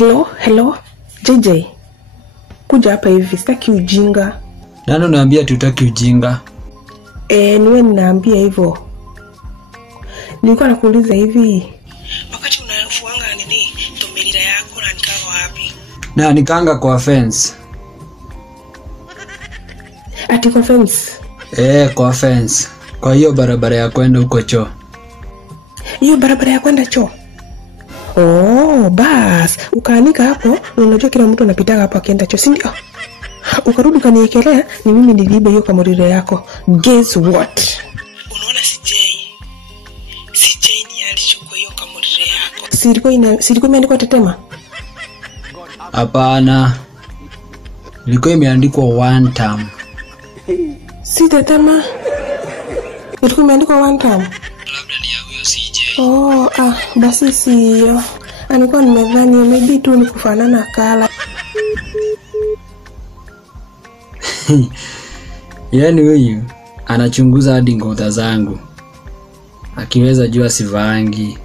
Hello. JJ. Kuja hapa hivi, sitaki ujinga. Nani unaambia tutaki ujinga? Niwe ninaambia hivyo. Nilikuwa nakuuliza hivi. Wakati unafuanga nini tombelira yako na nikanga wapi? Na nikanga kwa fence. Ati kwa fence? Kwa fence. Kwa hiyo barabara ya kwenda huko choo. Hiyo barabara ya kwenda choo? Bas, ukaanika hapo, unajua kila mtu anapita hapo akienda choo, si ndio? Ukarudi kaniekelea ni mimi niliiba hiyo kamorire yako. Guess what? Unaona CJ ni alichukua hiyo kamorire yako. Silikuwa imeandikwa Tetema? Hapana. Ilikuwa imeandikwa one time. Si Tetema. Ilikuwa imeandikwa one time. Labda ni ya huyo CJ. Basi sio. Alikuwa nimedhani maybe tu ni kufanana kala. Yaani huyu anachunguza hadi ngozi zangu. Akiweza jua sivangi.